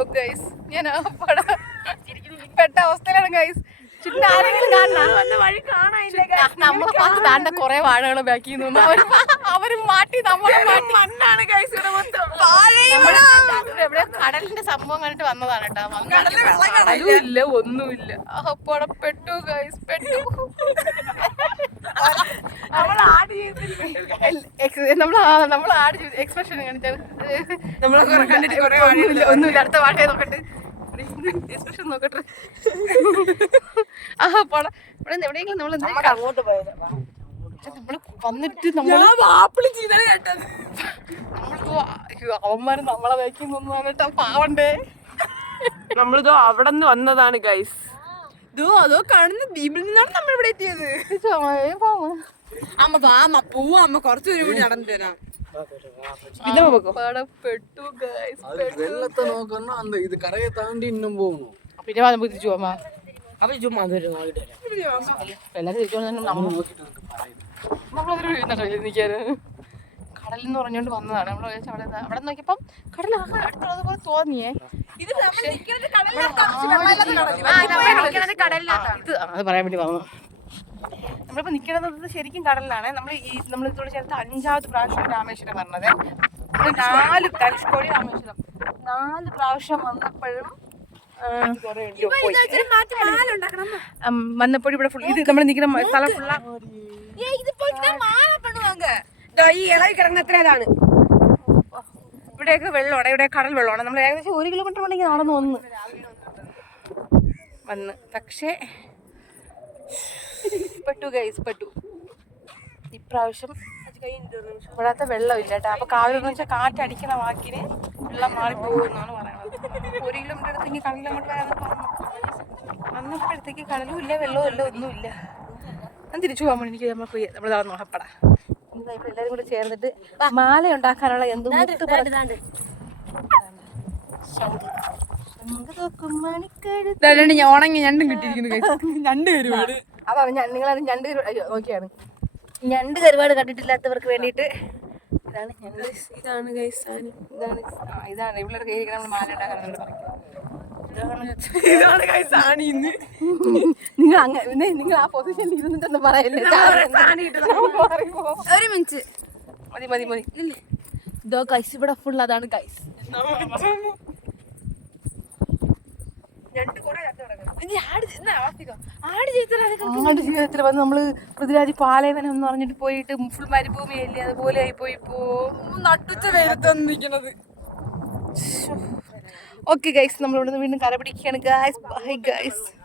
ലോക് guys. ഞാൻ പെട്ട അവസ്ഥയിലാണ് ഗൈസ്. ചുറ്റും ആരെങ്കിലും നമ്മളെ പാത്ത് താണ്ട കൊറേ വാഴകൾ ബാക്കി അവര് മാറ്റി നമ്മളെ മാറ്റി മണ്ണാണ് ഗൈസ്. എവിടെ കടലിന്റെ സംഭവം കണ്ടിട്ട് വന്നതാണ് കേട്ടോ. കടലും ഇല്ല, ഒന്നുമില്ല. അപ്പോൾ പെട്ടു ഗൈസ്, പെട്ടു. നമ്മൾ ആഡ് എക്സ്പ്രഷൻ കാണിച്ചാൽ ഒന്നുമില്ല. അടുത്ത വാഴയെ നോക്കട്ടെ, എക്സ്പ്രഷൻ നോക്കട്ടെ. ഇവിടെ എവിടെയെങ്കിലും നമ്മൾ അങ്ങോട്ട് പോയത് നമ്മള് വന്നിട്ട് അവന്മാര് നമ്മളെ വയ്ക്കുന്നൊന്നും കേട്ടോ. പാവണ്ടേ, നമ്മളിതോ അവിടെ നിന്ന് വന്നതാണ് ഗൈസ്. അതോ കാണുന്ന ദ്വീപിൽ നിന്നാണ് നമ്മൾ ഇവിടെ എത്തിയത്. അമ്മ അമ്മ പോവാ, അമ്മ കുറച്ചു ദൂരം കൂടി നടന്നിട്ട് വരാം. വെള്ളത്തെ നോക്കണ ഇത് കരയെ താണ്ടി ഇന്നും പോകുന്നു. പിന്നെ തിരിച്ചു പോവാ. അവര് ചുമ്മാ എല്ലാരും തിരിച്ചു നമ്മളതിൽ നിൽക്കാന്. കടലെന്ന് പറഞ്ഞോണ്ട് വന്നതാണ്. നമ്മൾ അവിടെ നോക്കിയപ്പം കടൽ അടുത്തുള്ളത് പോലെ തോന്നിയേ. അത് പറയാൻ വേണ്ടി വന്നു. നമ്മളിപ്പോ നിൽക്കുന്നത് ശരിക്കും കടലിലാണ്. നമ്മളിതോട് ചേർത്ത് 5ാമത് പ്രാവശ്യം രാമേശ്വരം പറഞ്ഞത്. 4 ധനുഷ്കോടി രാമേശ്വരം 4 പ്രാവശ്യം വന്നപ്പോഴും വന്നപ്പോഴും ഇവിടെ ഫുൾ ഇത് നമ്മൾ നിൽക്കുന്ന സ്ഥലം ഫുള്ള ഈ ഇളകി കിടക്കുന്ന എത്രയാണ്. ഇവിടെയൊക്കെ വെള്ളമാണ്, ഇവിടെ കടൽ വെള്ളമാണ്. നമ്മൾ ഏകദേശം 1 കിലോമീറ്റർ വേണമെങ്കിൽ നടന്നു വന്ന് പക്ഷേ പെട്ടു ഗൈസ്, പെട്ടു. ഇപ്രാവശ്യം ഇവിടത്തെ വെള്ളമില്ല കേട്ടോ. അപ്പൊ കാവിലെന്ന് വെച്ചാൽ കാറ്റടിക്കണ വാക്കിന് വെള്ളം മാറിപ്പോകുമെന്നാണ് പറയുന്നത്. 1 കിലോമീറ്റർ അടുത്തേക്ക് കടലിലങ്ങോട്ട് വന്നപ്പോഴത്തേക്ക് കടലും ഇല്ല, വെള്ളവും ഇല്ല, ഒന്നുമില്ല. ഞാൻ തിരിച്ചു പോകാൻ വേണ്ടി നമ്മൾ നോക്കപ്പെടാ. ഇവിടെ എല്ലാവരും കൂടെ ചേർന്നിട്ട് മാല ഉണ്ടാക്കാനുള്ള എന്ത് ഉണങ്ങി ഞണ്ടും കിട്ടിയിരിക്കുന്നു. ഞണ്ട് കരുവാട്, അതാണ് നിങ്ങളാണ് ഞണ്ട് നോക്കിയാണ്. ഞണ്ട് കരുവാട് കണ്ടിട്ടില്ലാത്തവർക്ക് വേണ്ടിയിട്ട് ഇതാണ് ഇവിടെ നമ്മൾ മാല ഉണ്ടാക്കാനാണ് നിങ്ങൾ ആ പൊസിഷനിൽ ഇരുന്നിട്ടെന്ന് പറയല്ലേ. ഒരു മിനിറ്റ് മതി ഇതോ ഗൈസ്, ഇവിടെ ഫുൾ അതാണ് ഗൈസ്. ആട് ജീവിതത്തിൽ വന്ന് നമ്മള് പൃഥ്വിരാജ് പാലേവനം എന്ന് പറഞ്ഞിട്ട് പോയിട്ട് ഫുൾ മരുഭൂമിയല്ലേ, അതുപോലെ ആയിപ്പോയി. ഇപ്പോ നട്ടുച്ച വെയിലത്തൊന്നും നിൽക്കുന്നത്. ഓക്കെ ഗൈസ്, നമ്മളിവിടെ നിന്ന് വീണ്ടും കര പിടിക്കുകയാണ് ഗൈസ്. Bye guys.